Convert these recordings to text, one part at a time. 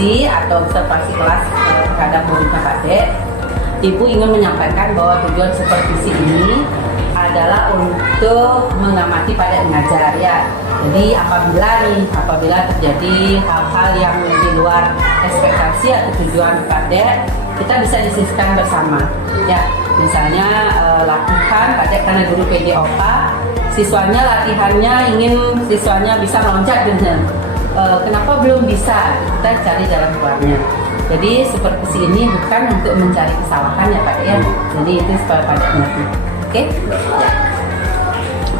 supervisi atau observasi kelas terhadap muridnya Pak Dek, Ibu ingin menyampaikan bahwa tujuan supervisi ini adalah untuk mengamati Pak Dek mengajar ya. Jadi apabila terjadi hal-hal yang di luar ekspektasi atau tujuan Pak Dek, kita bisa diskusikan bersama ya. Misalnya latihan Pak Dek karena guru PJOK, siswanya latihannya ingin siswanya bisa loncat dengan kenapa belum bisa, kita cari jalan keluarnya. Jadi supervisi ini bukan untuk mencari kesalahan ya Pak Dek ya. Jadi itu supaya Pak Dek mengerti. Oke? Ya.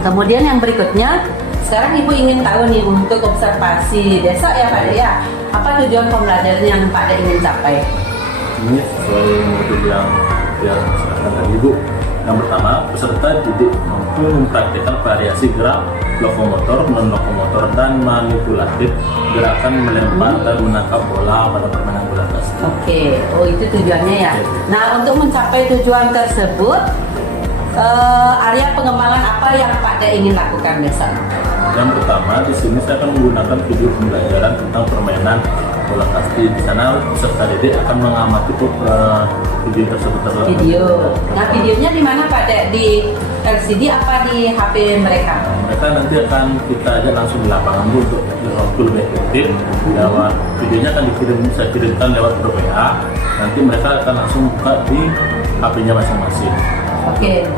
Kemudian yang berikutnya, sekarang Ibu ingin tahu nih untuk observasi besok ya Pak Dek ya. Apa tujuan pembelajaran yang Pak Dek ingin capai? Ini sesuai modul yang diserahkan dari Ibu. Yang pertama, peserta didik mampu mempraktikkan variasi gerak lokomotor, non-lokomotor, dan manipulatif gerakan melempar dan menangkap bola pada permainan bola kasti. Oke, oh itu tujuannya ya. Nah, untuk mencapai tujuan tersebut, area pengembangan apa yang Pak Dek ingin lakukan besok? Yang pertama, di sini saya akan menggunakan video pembelajaran tentang permainan bola kasti. Di sana peserta didik akan mengamati video tersebut terlebih. Video. Nah, videonya di mana Pak Dek? Di LCD apa di HP mereka? Mereka nanti akan kita ajak langsung di lapangan dulu untuk lebih efektif. Lewat videonya akan saya kirimkan lewat grup WA. Nanti mereka akan langsung buka di HP-nya masing-masing. Oke,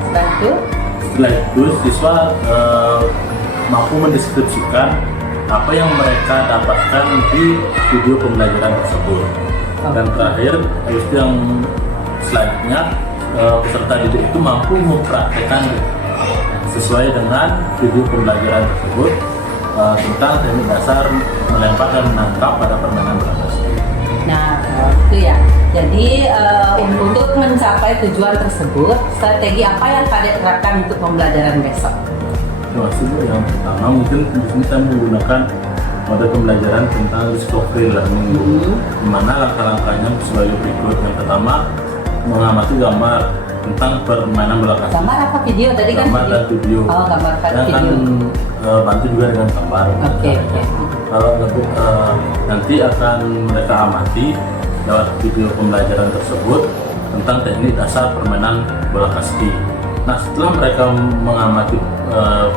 Setelah itu siswa mampu mendeskripsikan apa yang mereka dapatkan di video pembelajaran tersebut. Dan terakhir, itu yang selanjutnya, peserta didik itu mampu mempraktekkan sesuai dengan video pembelajaran tersebut tentang teknik dasar melempar dan menangkap pada permainan bola kasti. Nah, itu ya. Jadi untuk mencapai tujuan tersebut, strategi apa yang Pak Dek terapkan untuk pembelajaran besok? Terima kasih Bu. Yang pertama mungkin di sini saya menggunakan model pembelajaran tentang discovery learning, di mana langkah-langkahnya sebagai berikut. Yang pertama, mengamati gambar tentang permainan bola kasti. Gambar apa video? Tadi kan gambar dan video. Oh, gambar dan Saya akan bantu juga dengan gambar. Oke. Kalau untuk nanti akan mereka amati lewat video pembelajaran tersebut tentang teknik dasar permainan bola kasti. Nah, setelah mereka mengamati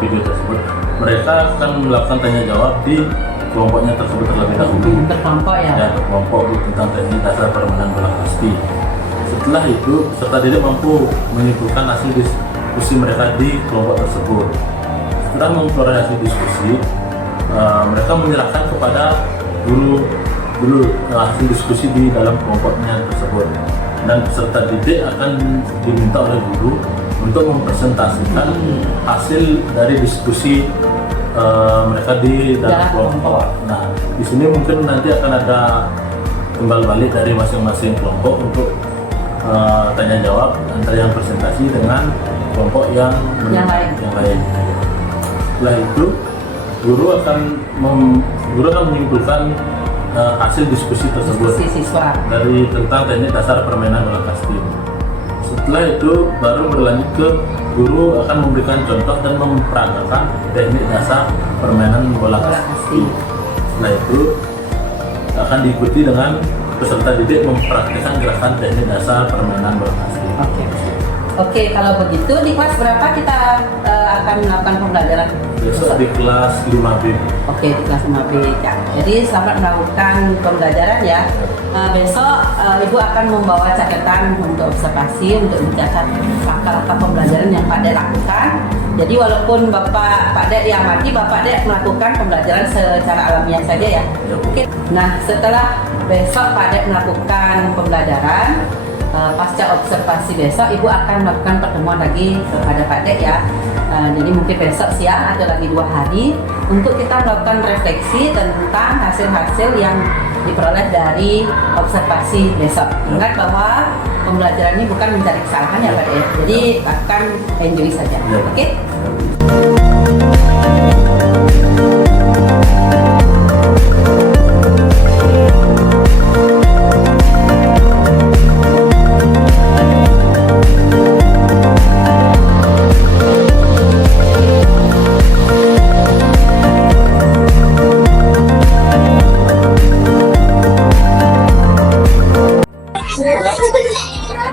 video tersebut, mereka akan melakukan tanya jawab di kelompoknya tersebut terlebih dahulu. Berkelompok ya? Ya, berkelompok tentang teknik dasar permainan bola kasti. Setelah itu, peserta didik mampu menyimpulkan hasil diskusi mereka di kelompok tersebut. Setelah mengkoordinasi diskusi, mereka menyerahkan kepada guru hasil diskusi di dalam kelompoknya tersebut. Dan peserta didik akan diminta oleh guru untuk mempresentasikan hasil dari diskusi mereka di dalam kelompok. Nah, di sini mungkin nanti akan ada timbal balik dari masing-masing kelompok untuk tanya jawab antara yang presentasi dengan kelompok yang lain. Setelah itu, guru akan menyimpulkan hasil diskusi tersebut dari tentang teknik dasar permainan bola kasti. Setelah itu baru berlanjut ke guru akan memberikan contoh dan memperagakan teknik dasar permainan bola kasti. Setelah itu akan diikuti dengan peserta didik mempraktikkan gerakan teknik dasar permainan bola kasti. Oke, kalau begitu di kelas berapa kita akan melakukan pembelajaran? Besok di kelas 5B. Oke, di kelas 5B ya. Jadi selamat melakukan pembelajaran ya. Besok Ibu akan membawa catatan untuk observasi, untuk mencatat langkah-langkah pembelajaran yang Pak Dek lakukan. Jadi walaupun Pak Dek diamati, Bapak Dek melakukan pembelajaran secara alamiah saja ya. Oke. Nah, setelah besok Pak Dek melakukan pembelajaran, pasca observasi besok Ibu akan melakukan pertemuan lagi kepada Pak Dek ya. Jadi mungkin besok siang atau lagi 2 hari untuk kita melakukan refleksi tentang hasil-hasil yang diperoleh dari observasi besok. Ingat bahwa pembelajaran ini bukan mencari kesalahan ya Pak Dek. Jadi akan enjoy saja. Oke?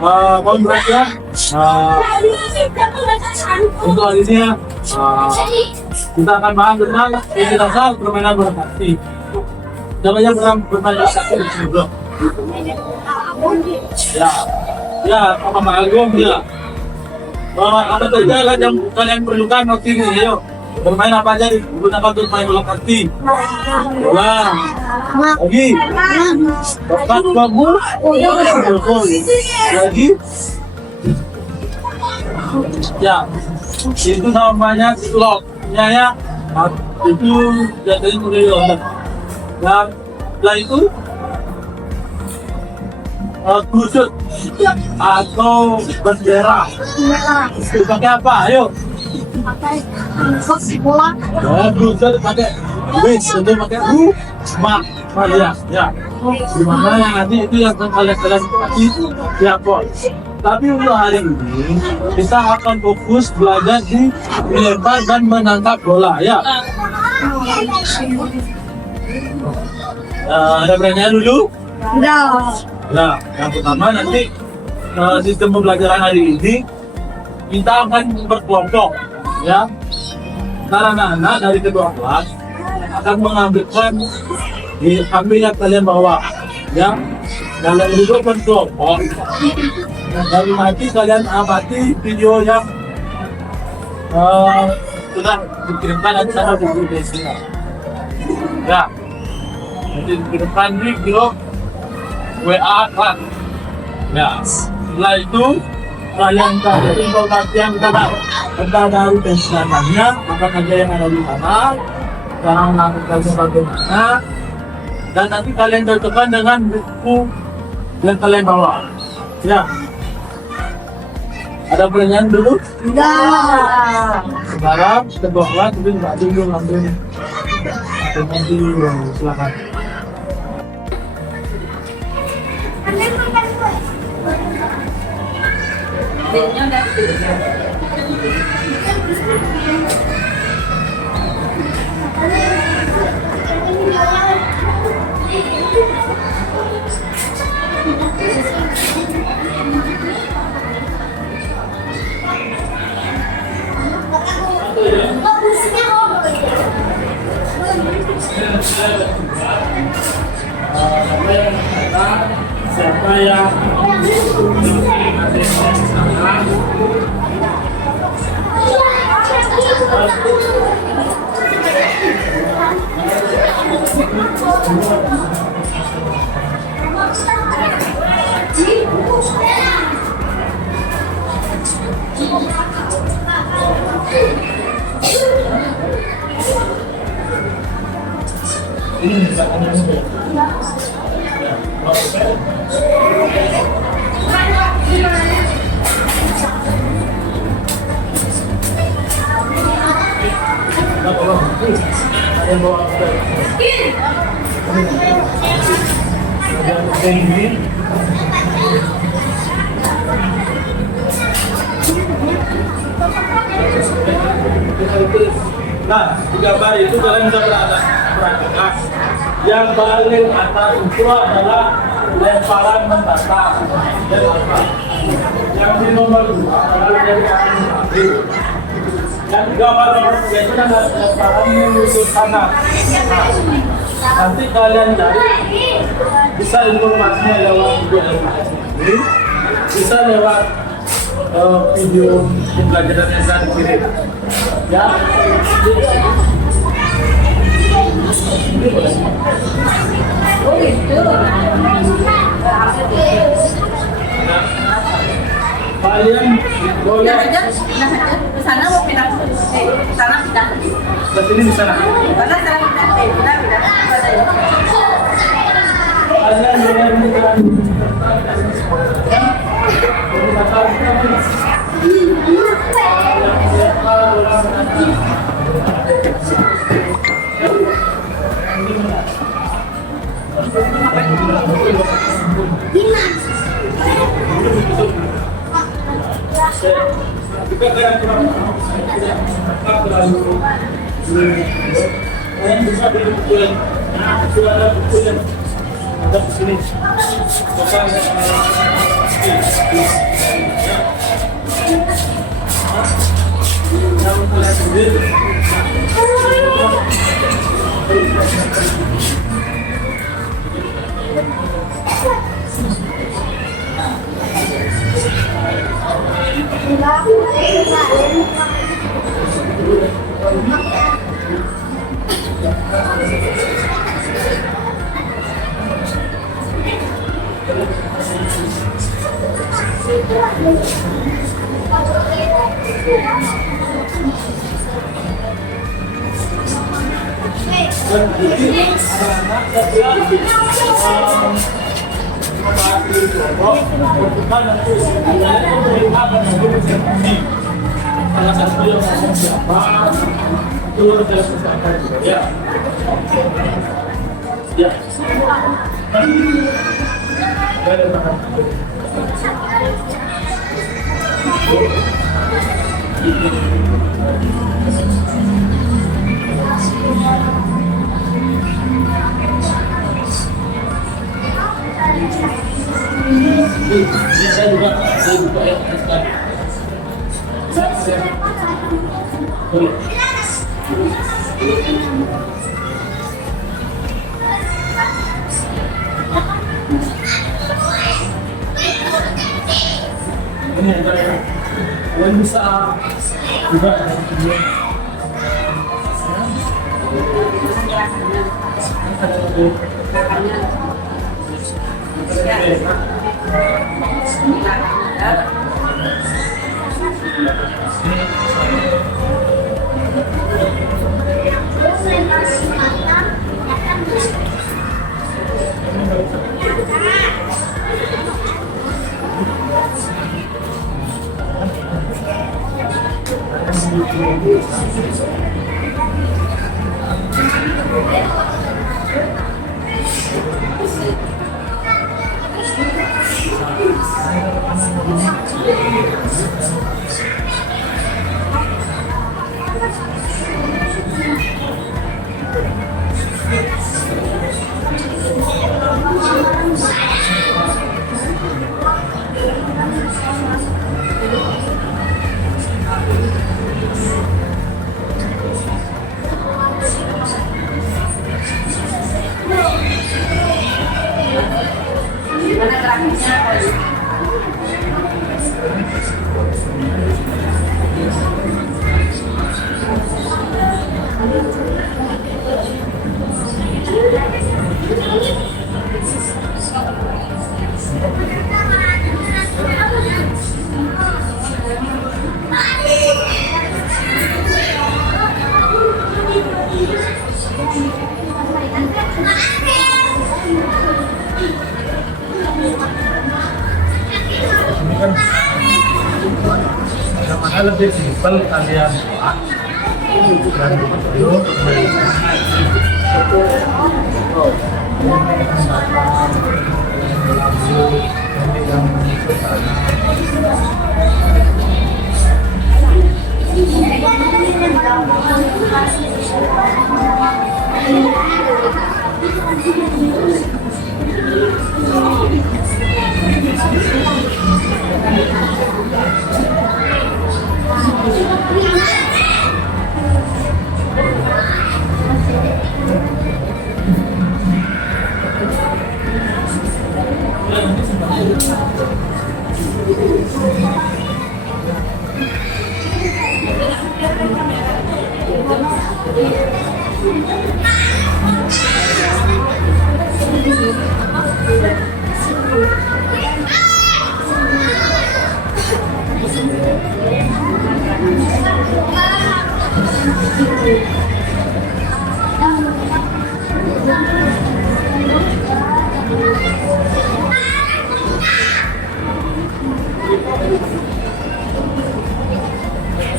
Mohon perhatian. Untuk hari ini ya, kita akan bahas tentang dasar permainan bola kaki. Namanya bermain bola kaki di sini, bro. Ya, apa Pak Agung ya? Apa saja yang kalian perlukan waktu ini, ayo. Bermain apa aja digunakan untuk main bola kaki? Bola, lagi, bakat bagus, lagi, ya, itu namanya slotnya ya. Itu jadinya mulai dan setelah itu kusut atau bendera. Itu pakai apa? Ayo. Kusut pakai wis, itu pakai ya. Gimana yang nanti itu yang kalian kasih ya kok. Tapi untuk hari ini kita akan fokus belajar di melempar dan menangkap bola ya. Ada beranya dulu? Nah, yang pertama nanti sistem pembelajaran hari ini kita akan berkelompok ya. Anak-anak dari kedua kelas akan mengambilkan di HP yang kalian bawa ya. Kalian duduk berkelompok. Dari nanti kalian amati video yang sudah dikirimkan nanti sama di grup biasanya. Ya, nanti dikirimkan di grup WA kan. Ya, setelah itu kalian cari informasi yang kita dari pensiunannya, apa saja yang ada di sana, cara melakukannya bagaimana, dan nanti kalian cocokkan dengan buku yang kalian bawa. Ya, ada pertanyaan dulu? Sekarang kedua kelas mungkin Mbak Dulu ngambil nanti silakan. Denya udah Siapa yang Nah, di gambar itu kalian bisa perhatikan yang paling atas itu adalah lemparan mendatar. Yang di nomor 2 adalah lemparan mendatar. Yang di gambar nomor 3 itu adalah lemparan menuju kanan. Nah, nanti kalian cari bisa informasinya lewat video ini, bisa lewat video pembelajaran yang saya kirim. Ya, oh itu kalian boleh ke sana mau pindah ke sana pindah ke sini di sana. karena sana pindah Kalian boleh menggunakan Ada di sini. Salah satu yang ngomong siapa itu dalam kesehatan ya. Ya. Ada makan. Ini saya juga ya sekali. Ini ada yang bisa juga ada video. Gimana grafiknya? Ini kan yang mana lebih simpel kalian dan video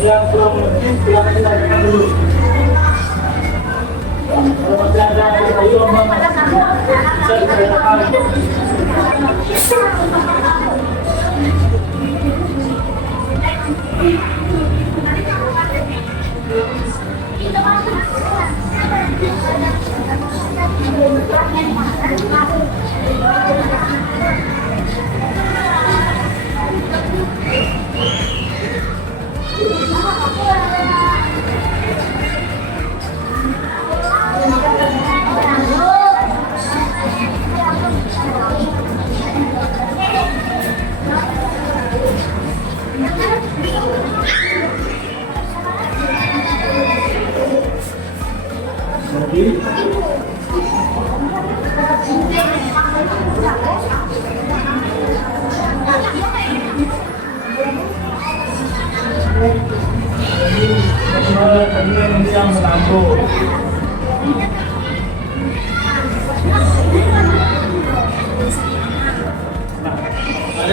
yang kurang lebih silakan ditanyakan dulu. Kalau masih ada ayo bisa ditanyakan.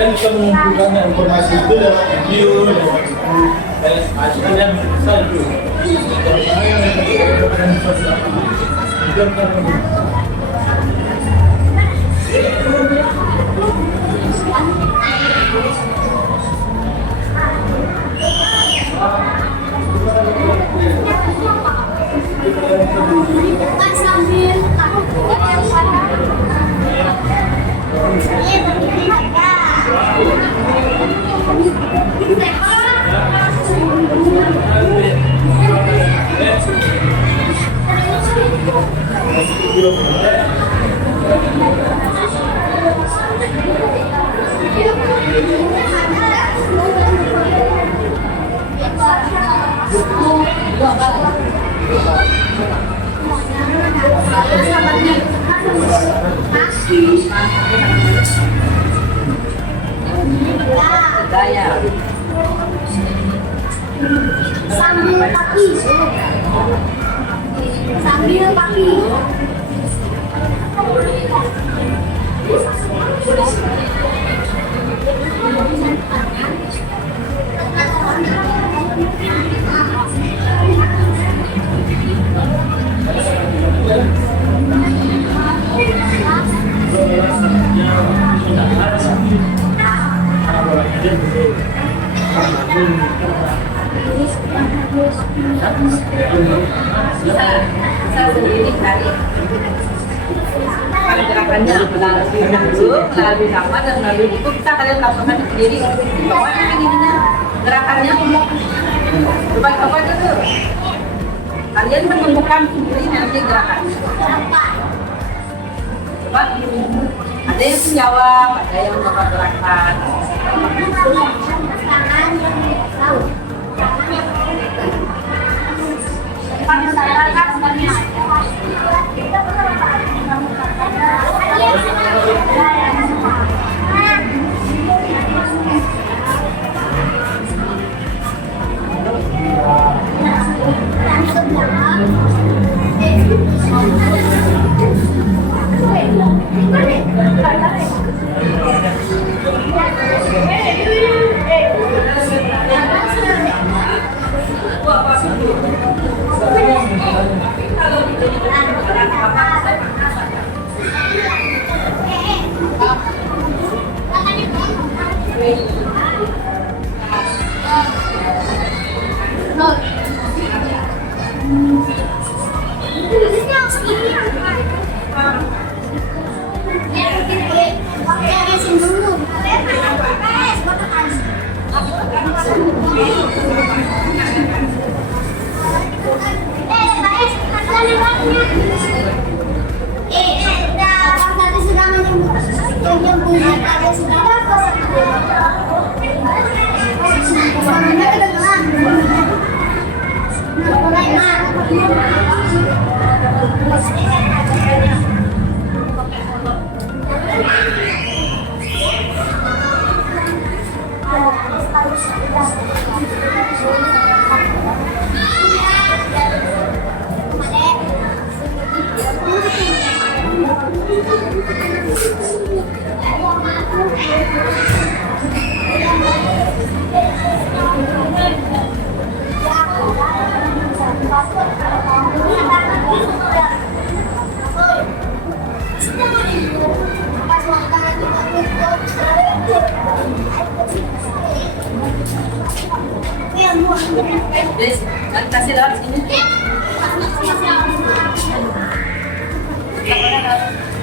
kalian bisa mengumpulkan informasi itu lewat video, lewat kayak kalian bisa itu. Kalau kalian bisa itu akan Gaya. Sambil kaki. Sambil kaki. Bisa sendiri cari gerakannya melalui dulu, melalui nama dan melalui buku kita kalian lakukan sendiri. Pokoknya begininya gerakannya coba dulu. Kalian menemukan sendiri nanti gerakannya. Coba ada yang menjawab, ada yang menjawab gerakan. Kasih lewat sini.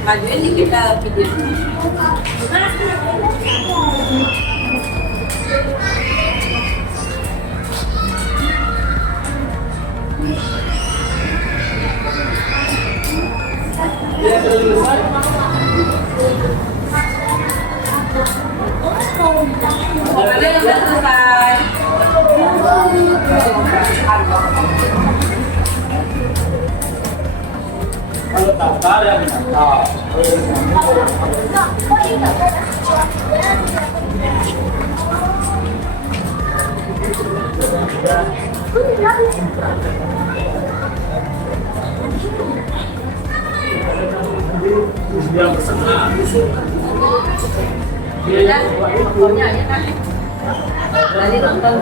Majuin nih kita video. Ya, sudah selesai. Ada yang sudah selesai. Kalau tak ada yang tak. Yang bersenang. Dan pokoknya ya kan. Tadi nonton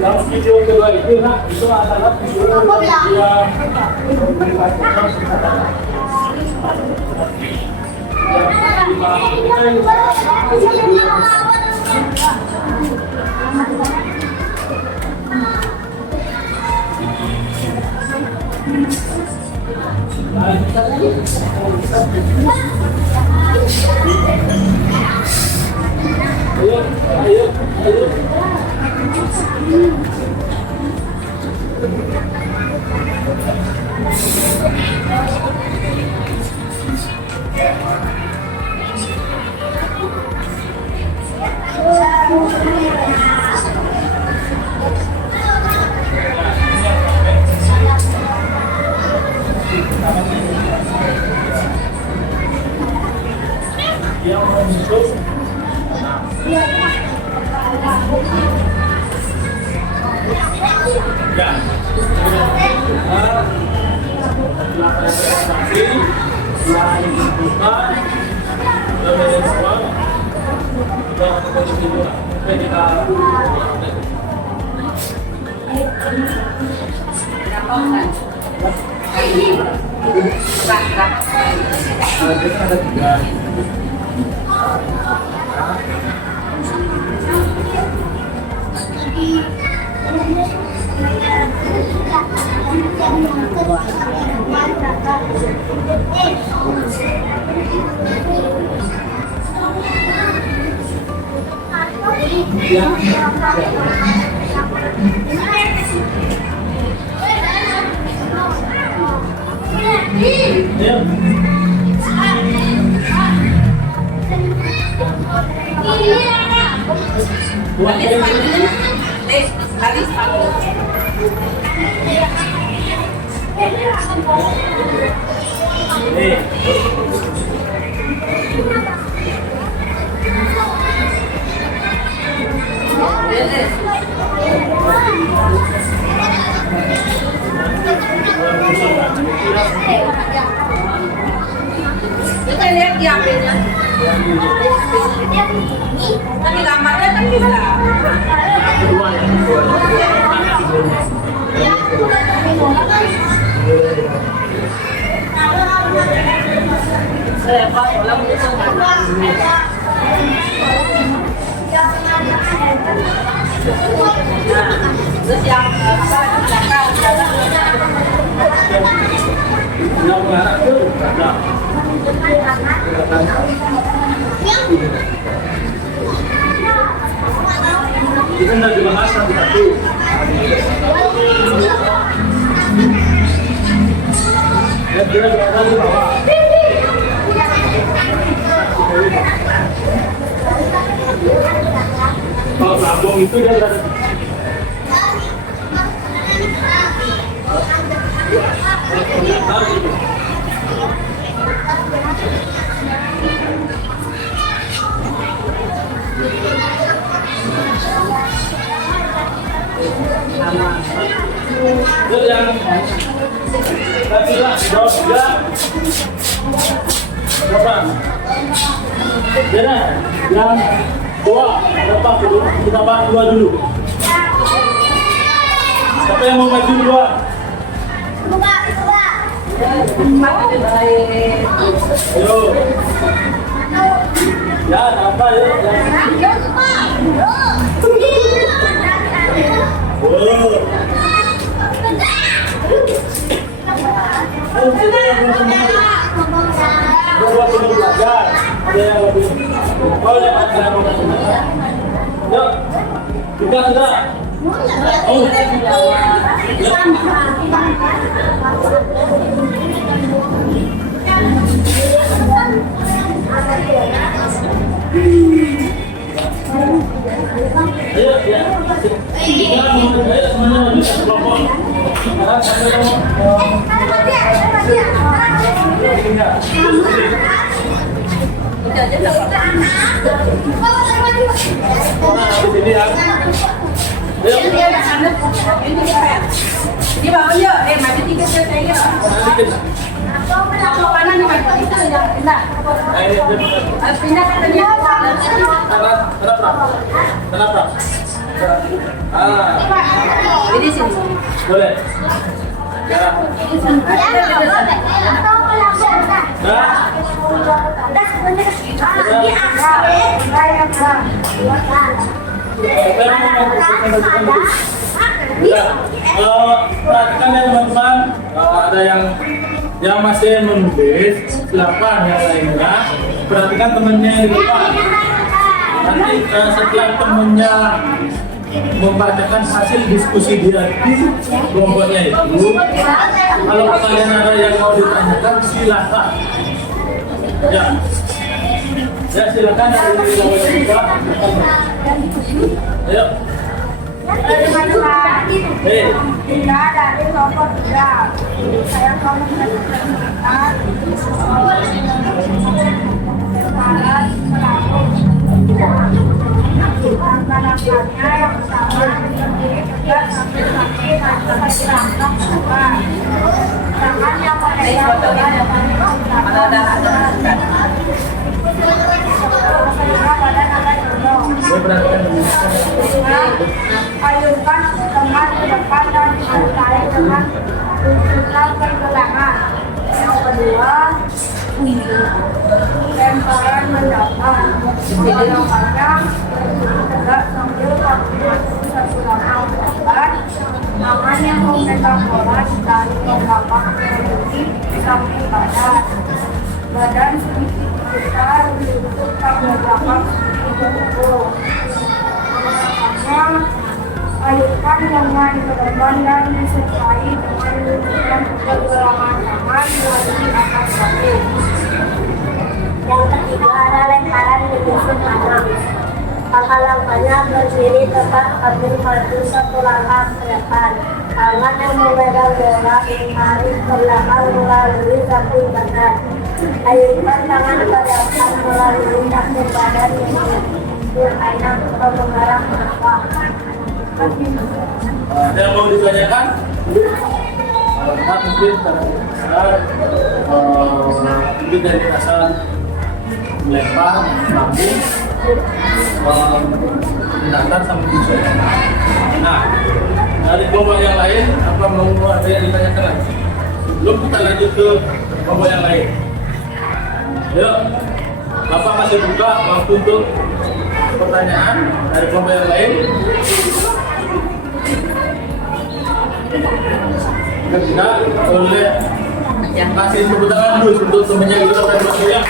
Yang video kedua itu, nah, itu adalah video yang ayo. Yang untuk kita lihat di HP-nya. Tapi gambarnya kan bisa. Terus yang kita sudah dibahas satu-satu. Ya, dia berada di bawah. Kalau lambung itu dia berada di yang dua kita bahas dua dulu. Siapa yang mau maju duluan? Ayo. Ya, apa ya? Ayo, enggak? Itu aja udah apa? Jadi ya. Ini ada anak. Ini apa? Ini bangun yuk. Maju 3 saya yuk. Mau kanan nih maju. Pindah. Pindah katanya. Kenapa? Ini sini. Boleh. Perhatikan ya teman-teman, ada yang masih menulis, silakan yang lainnya perhatikan temannya yang di depan. Nanti setelah temannya membacakan hasil diskusi dia di kelompoknya itu, kalau kalian ada yang mau ditanyakan silakan. Ya silakan yang di kelompoknya juga. Ayo. Hei. Tidak dari kelompok 3. Saya kelompok 3. Ayunkan teman ke depan dan ditarik dengan tuntutan pergelangan. Yang kedua, lemparan mendatar. Gerakannya tegak sambil kaki satu langkah ke depan. Tangan yang memegang bola ditarik ke belakang menuju samping badan. Badan sedikit besar untuk ke belakang sedikit. Ayunkan lengan ke depan dan disertai dengan lututkan pergelangan tangan melalui atas kaki. Yang ketiga ada lemparan menyusun anak. Langkah-langkahnya berdiri tegak sambil maju satu langkah ke depan. Tangan yang memegang bola ditarik ke belakang melalui samping badan. Ayunkan tangan ke depan melalui samping badan yang berainan atau mengarah ke bawah. Ada yang mau ditanyakan? Mungkin pada saat mungkin dari asal melempar, lambung, mendatar sampai bisa. Nah, dari kelompok yang lain, apa mau ada yang ditanyakan lagi? Belum kita lanjut ke kelompok yang lain. Yuk, Bapak masih buka waktu untuk pertanyaan dari kelompok yang lain. Tidak boleh kasih tepuk tangan dulu untuk temannya kita dan maksudnya.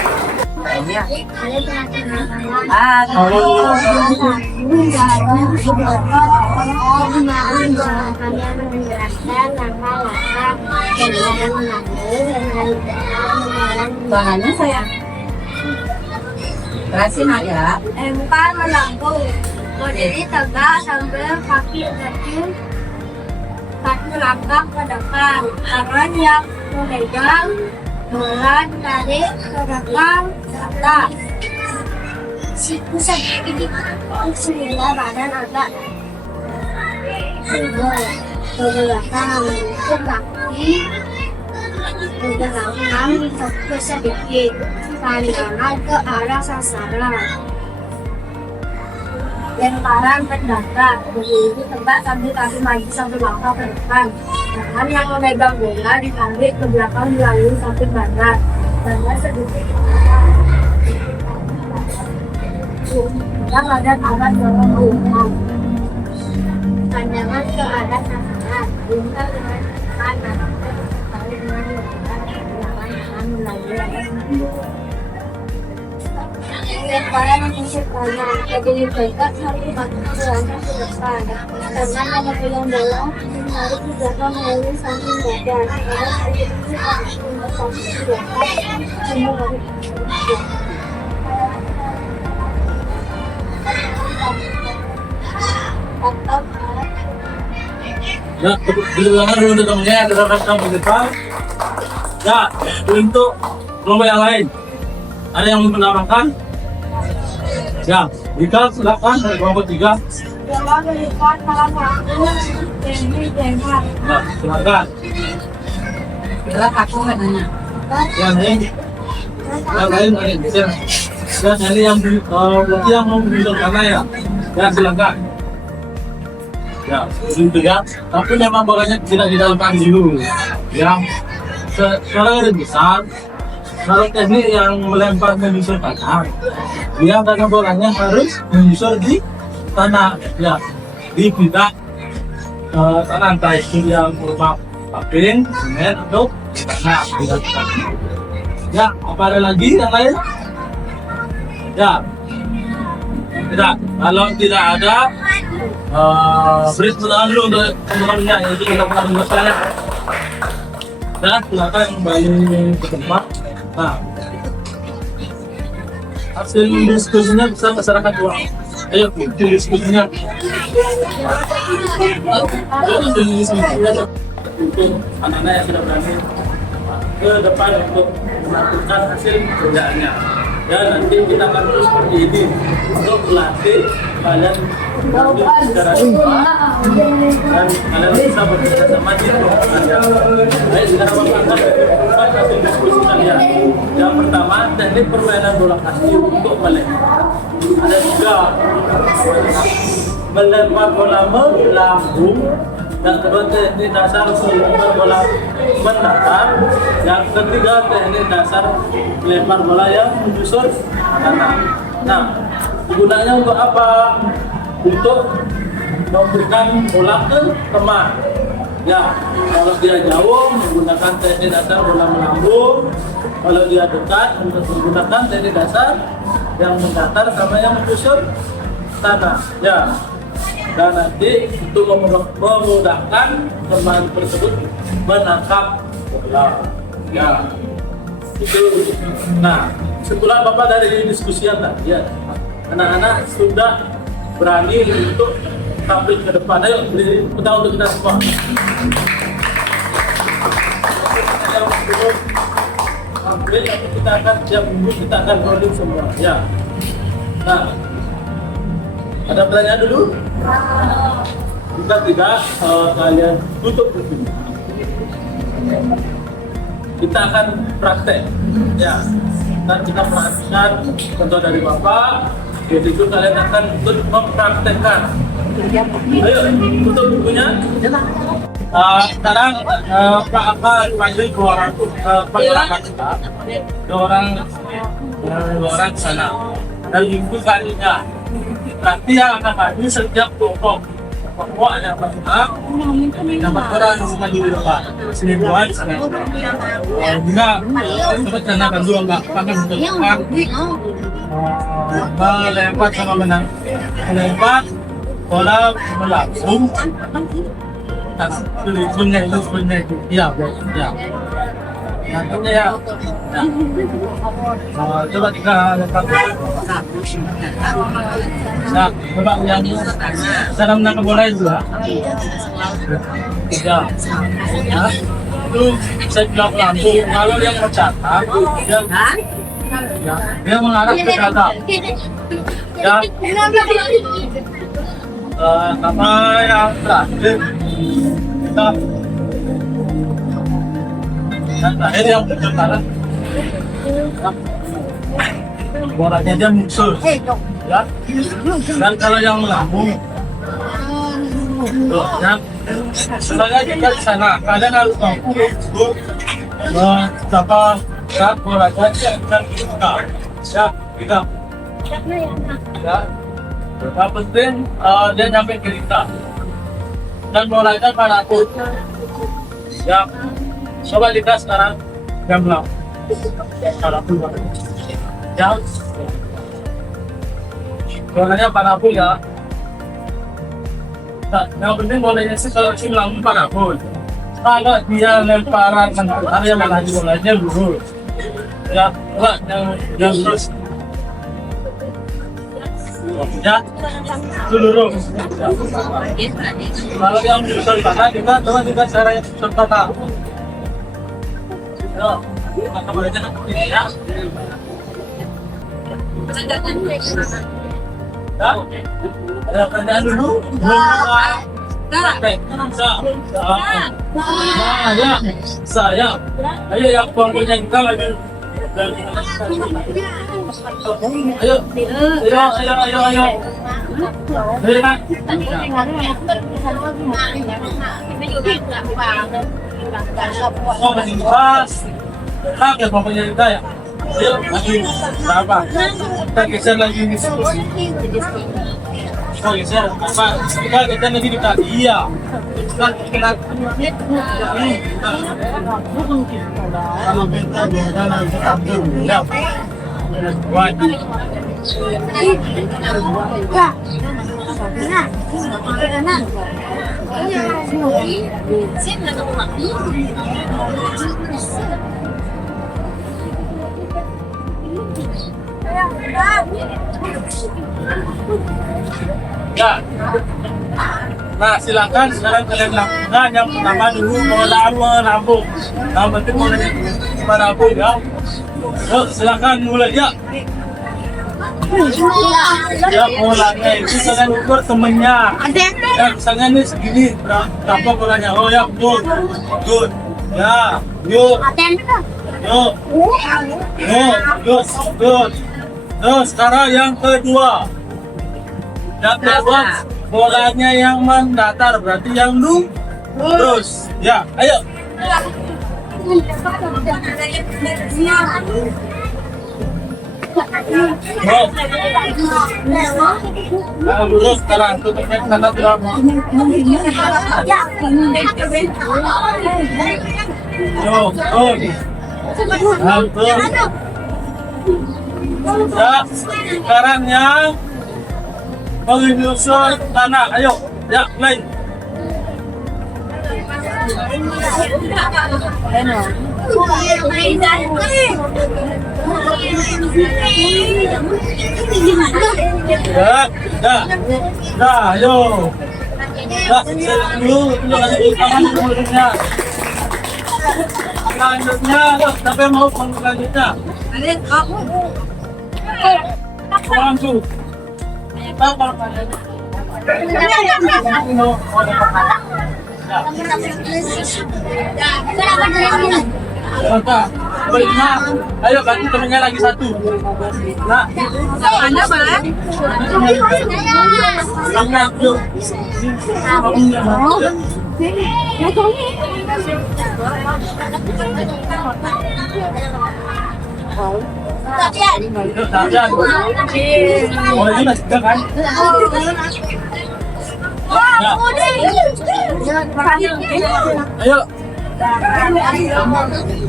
Tangannya saya. Kasih nak ya. Lempar melambung. Berdiri tegak sambil kaki melangkah ke depan. Tangan yang memegang bola tarik ke belakang atas. Siku sedikit sehingga badan agak ke belakang, ke kaki ke belakang sedikit, pandangan ke arah sasaran. Lemparan mendatar, berdiri tegak sambil kaki maju satu langkah ke depan. Tangan yang memegang bola ditarik ke belakang melalui samping badan. Badan sedikit badan agak dorong. Pandangan ke arah sasaran, bungkam dengan kanan, tarik dengan tangan melalui lemparan menusuk kanan, berdiri tegak sambil kaki melangkah ke depan. Tangan yang memegang bola ditarik ke belakang melalui samping badan. Badan sedikit kaki ke belakang, Ya, tepuk tangan dulu untuk temannya, gerakan ke depan. Ya, untuk Kelompok yang lain. Ada yang menambahkan? Ya, Dika silakan dari kelompok 3. Kalau melihat salah satu teknik hemat. Nah, silakan. Adalah aku katanya. Yang lain ada bisa. Dan ini yang berarti yang mau bilang karena ya. Ya silakan. Ya, itu ya. Tapi memang bolanya tidak di dalam dulu. Yang sekarang ada besar. Kalau teknik yang melempar menyusur tanah, dia karena bolanya harus menyusur di tanah, ya, di bidang tanah entah itu yang berupa paping, semen atau tanah. Ya, apa ada lagi yang lain? Ya, tidak. Kalau tidak ada, beri tepuk dulu untuk teman-temannya, yaitu kita pernah mengusahakan. Dan silakan kembali ke tempat. Nah, hasil diskusinya bisa masyarakat uang. Ayo, diskusinya. Hasil diskusinya untuk anak-anak yang sudah berani ke depan untuk melakukan hasil kerjaannya. Ya, nanti kita akan terus seperti ini untuk melatih kalian secara cepat dan kalian bisa bekerja sama di kelompoknya. Baik, sekarang Bapak akan membuka hasil diskusi kalian. Yang pertama, teknik permainan bola kaki untuk melempar. Ada 3. Melempar bola melambung. Yang kedua, teknik dasar melempar bola mendatar. Yang ketiga, teknik dasar melempar bola yang menyusur tanah. Nah, gunanya untuk apa? Untuk memberikan bola ke teman. Ya, kalau dia jauh menggunakan teknik dasar bola melambung. Kalau dia dekat menggunakan teknik dasar yang mendatar sama yang menyusur tanah. Ya. Dan nanti untuk memudahkan teman tersebut menangkap bola. Ya, itu. Nah, setelah Bapak dari diskusi yang tadi, ya, anak-anak sudah berani untuk tampil ke depan. Ayo, beri tepuk tangan untuk kita semua. Yang belum tampil, kita akan siap dulu, kita akan rolling semua. Ya. Nah, ada pertanyaan dulu? Jika tidak, kalian tutup dulu. Kita akan praktek. Ya, dan kita perhatikan contoh dari Bapak. Jadi itu kalian akan mempraktekkan. Ayo, tutup bukunya. Sekarang Pak akan panggil 2 orang pengelakar kita, 2 orang sana. Dan itu kalinya. Nanti yang akan maju setiap kelompok ada Pak, dapat orang maju di depan. Semingguan juga sempat akan dua nggak pakai melempar sama menang, melempar bola melambung. Sebenarnya itu ya. Nantinya ya. Coba kita lempar. Nah, coba yang cara menangkap bola itu ya. Ya. Itu saya bilang lambung. Kalau yang mencatat, dia mengarah ke dada. Ya. Sama yang terakhir kita dan terakhir yang berjalan bolanya dia muncul ya. Dan kalau yang melambung ya, sebenarnya juga di sana kalian harus mampu berapa saat bolanya dia akan dibuka ya, kita ya. Yang penting dia nyampe ke kita dan bolanya manapun ya. Coba kita sekarang jam 6 ya. Bolanya manapun ya. Nah, yang penting bolanya sih kalau si melambung manapun. Kalau dia lemparan area mana di bolanya lurus ya, yang lurus ya, lurus. Kalau yang menyusul tanah juga, coba juga cara yang menyusul tanah. Maka mereka ya. Ada kerjaan dulu. Saya. Ayo yang pokoknya kita lagi. Ayo. Oh, masih pas. Ya pokoknya kita ya. Ayo, lagi berapa? Kita geser lagi diskusi. Oh, geser apa? Kita geser lagi kita. Iya. Kita kalau kita jalan kita ya. Wajib. Ya. Nah, silakan sekarang kalian lakukan yang pertama dulu menabung. Yang penting mulai menabung ya. Yuk, silakan mulai ya. Ya, polanya itu kalian ukur temennya. Ya, misalnya ini segini, berapa polanya? Oh ya, good. Ya, yuk. Good. Terus sekarang yang kedua. Yang kedua, bolanya yang mendatar, berarti yang lurus. Ya, ayo. Nah, lurus sekarang, tutupnya sana drama. Ya, sekarang yang menyusul tanah, ayo, ya, mulai. Dah, ayo. Dah, dulu, selanjutnya, sampai mau selanjutnya. Langsung. Ayo ganti temennya lagi satu. Nah, Anda malah yuk. Boleh juga kan? Ayo.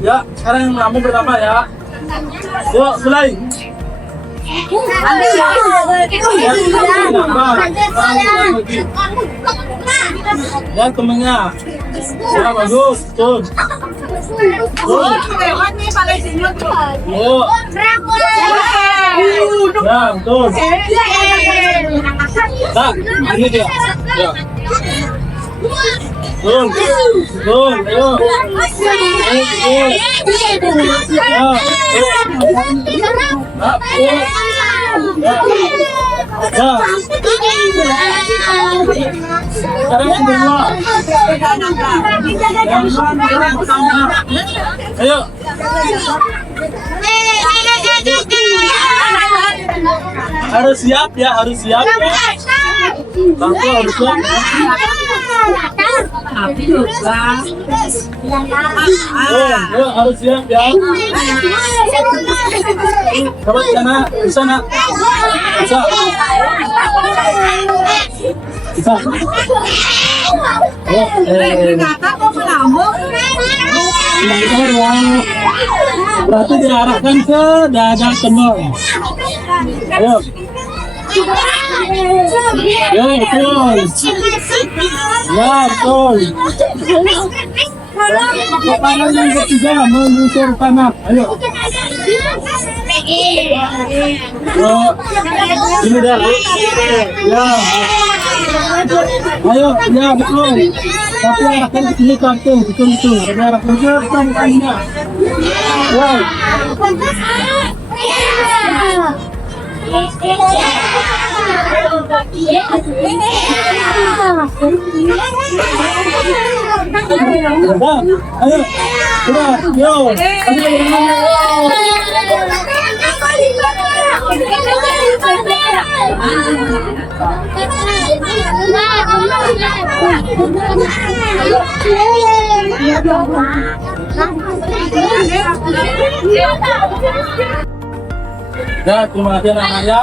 Ya, sekarang yang kamu pertama ya. Yuk, mulai. Ya, temennya. Ya, bagus. Tuh. Yuk. Ya, betul. Nah, ini dia. Ya. Ayo. Sekarang yang kedua. Ayo. Harus siap ya, harus siap ya. Bangku harus siap. Harus siap ya. Coba di sana. Bisa. Berarti diarahkan ke dada teman. Ayo. Ya, betul. Ya, betul. Kepala yang ketiga menyusur tanah. Ayo. Ini dah. Ya. Ayo, ya betul. Tapi arahkan ke sini kartu, betul. Ada arahkan ke tangannya. Ya, terima kasih anak-anaknya.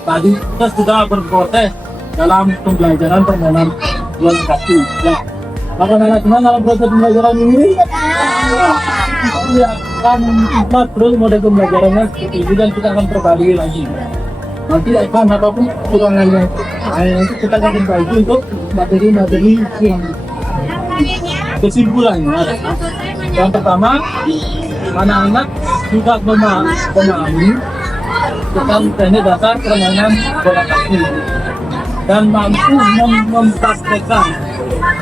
Tadi kita sudah berproses dalam pembelajaran permainan bola kaki. Ya, anak-anak senang dalam proses pembelajaran ini. Ya, akan kita terus model pembelajarannya seperti ini dan kita akan perbarui lagi. Nanti akan apapun kekurangannya, nanti kita akan perbaiki untuk materi-materi yang kesimpulannya adalah yang pertama, anak-anak juga memahami tentang teknik dasar permainan bola kaki dan mampu mempraktekkan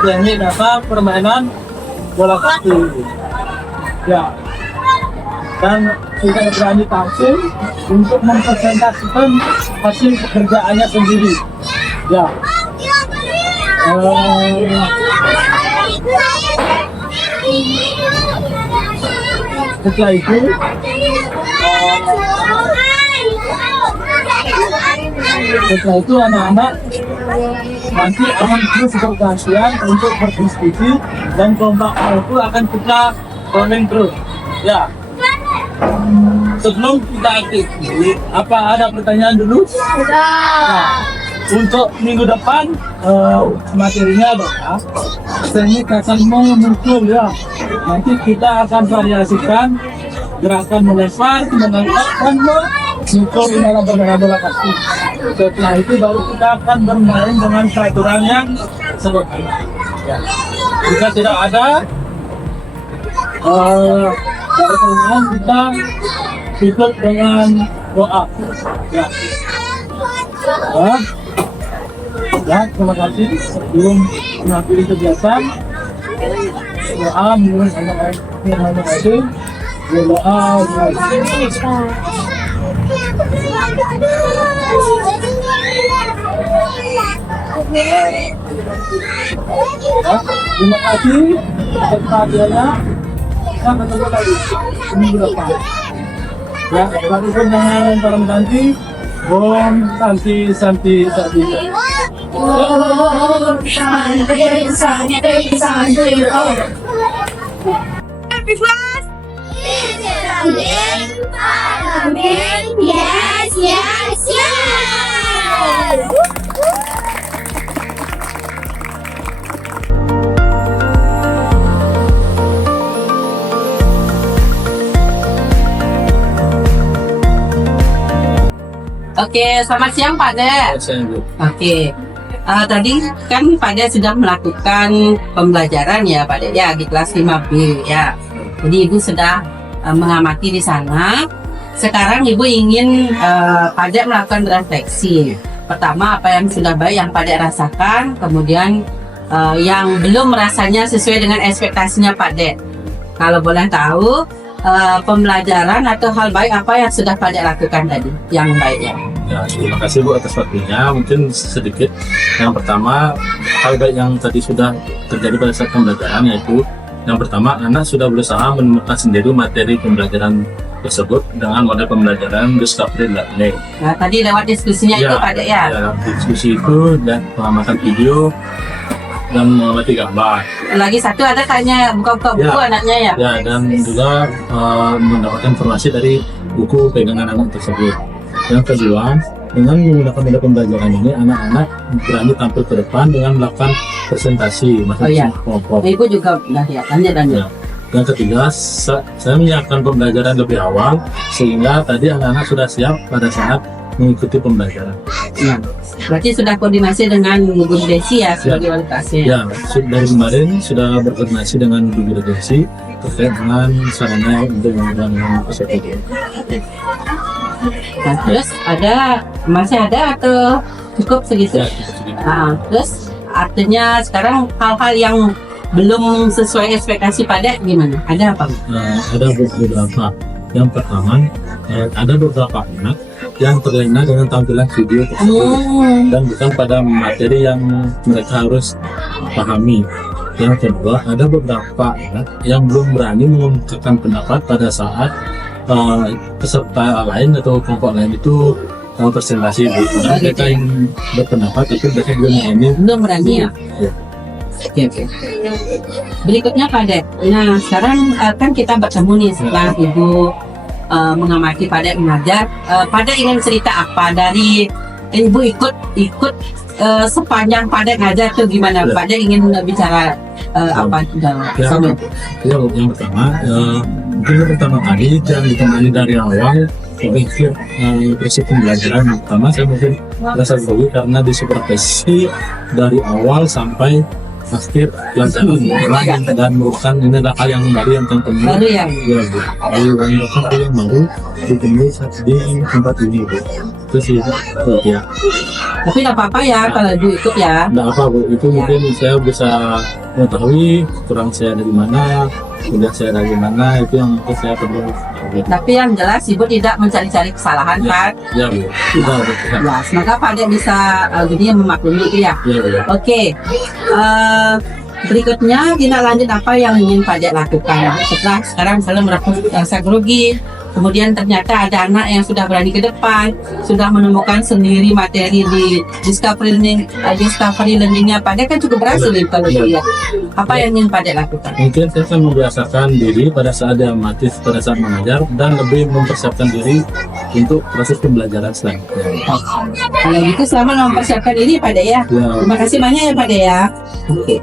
teknik dasar permainan bola kaki. Ya, dan sudah berani tampil untuk mempresentasikan hasil pekerjaannya sendiri. Ya. Setelah itu anak-anak nanti akan terus bergantian untuk berdiskusi dan kelompok itu akan kita rolling terus. Ya. Sebelum kita aktif, apa ada pertanyaan dulu? Nah, untuk minggu depan materinya adalah teknik dasar memukul ya. Nanti kita akan variasikan gerakan melempar, menangkap, dan memukul dalam permainan bola kaki. Setelah itu baru kita akan bermain dengan peraturan yang sederhana. Ya. Jika tidak ada pertanyaan, kita tutup dengan doa. Ya. Ya, terima kasih. Sebelum mengakhiri kegiatan, doa menurut anak-anak yang ada. Doa. Terima kasih atas perhatiannya. Kita ketemu lagi minggu depan. Ya, kami pun jangan barang ganti. Om Santi Santi Santi. Om Santi Santi Santi. Happy class. Amin. Yes, yes, yes. Oke, selamat siang Pak De. Oke, tadi kan Pak De sudah melakukan pembelajaran ya Pak De ya di kelas 5B ya. Jadi Ibu sudah mengamati di sana. Sekarang Ibu ingin Pak De melakukan refleksi. Pertama apa yang sudah baik yang Pak De rasakan, kemudian yang belum rasanya sesuai dengan ekspektasinya Pak De. Kalau boleh tahu pembelajaran atau hal baik apa yang sudah Pak De lakukan tadi yang baiknya? Ya, terima kasih Bu atas waktunya. Mungkin sedikit. Yang pertama, hal baik yang tadi sudah terjadi pada saat pembelajaran yaitu yang pertama, anak sudah berusaha menemukan sendiri materi pembelajaran tersebut dengan model pembelajaran discovery learning. Nah, tadi lewat diskusinya itu Pak De ya? Ya, diskusi itu dan pengamatan video dan mengamati gambar. Lagi satu ada tanya buka-buka buku Ya. anaknya ya? Ya, dan juga mendapatkan informasi dari buku pegangan anak tersebut. Yang kedua, dengan menggunakan model pembelajaran ini, anak-anak berani tampil ke depan dengan melakukan presentasi iya. masing-masing kelompok. Ibu juga udah ya, lanjut. Ya. Yang ketiga, saya menyiapkan pembelajaran lebih awal sehingga tadi anak-anak sudah siap pada saat mengikuti pembelajaran. Ya. Berarti sudah koordinasi dengan Bu Desi ya sebagai wali kelasnya. Ya, dari kemarin sudah berkoordinasi dengan Bu Desi terkait dengan sarana untuk menggunakan peserta. Nah, terus masih ada atau cukup segitu? Ya, cukup segitu. Nah, terus artinya sekarang hal-hal yang belum sesuai ekspektasi pada gimana? Ada apa? Ada beberapa. Yang pertama, ada beberapa anak yang terlena dengan tampilan video tersebut dan bukan pada materi yang mereka harus pahami. Yang kedua, ada beberapa anak yang belum berani mengungkapkan pendapat pada saat peserta lain atau kelompok lain itu presentasi. Mereka yang berpendapat tapi mereka Belum berani ya? Ya. Oke. Berikutnya Pak Dek. Nah sekarang kan kita bertemu nih setelah Ibu mengamati Pak Dek mengajar. Pak Dek ingin cerita apa dari Ibu ikut sepanjang Pak Dek ngajar tuh gimana? Ya. Pak Dek ingin bicara apa dalam sama? Yang pertama, mungkin pertama kali yang ditemani dari awal berpikir prinsip pembelajaran. Yang pertama saya mungkin merasa grogi karena disupervisi dari awal sampai akhir pelajaran dan merupakan ini adalah hal yang baru yang tentunya Baru ya? merupakan hal yang baru ditemui di tempat ini Bu. Itu sih ya. Tapi nggak apa-apa ya kalau Ibu ikut ya. Nggak apa Bu, itu mungkin saya bisa mengetahui kurang saya dari mana, kuliah saya dari mana, itu yang mungkin saya perlu. Tapi yang jelas Ibu tidak mencari-cari kesalahan kan? Ya Bu, kita Ya, semoga Pak Dek bisa jadi memaklumi itu ya. ya Bu. Oke, berikutnya tindak lanjut apa yang ingin Pak Dek lakukan? Setelah sekarang selalu merasa grogi, kemudian ternyata ada anak yang sudah berani ke depan, sudah menemukan sendiri materi di discovery learning-nya Pak Dek kan cukup berhasil nih kalau dilihat. Apa yang ingin Pak Dek lakukan? Mungkin saya akan membiasakan diri pada saat diamati, pada saat mengajar, dan lebih mempersiapkan diri untuk proses pembelajaran selanjutnya. Kalau gitu selama mempersiapkan ini Pak Dek ya. Ya. Terima kasih banyak ya Pak Dek ya. Oke.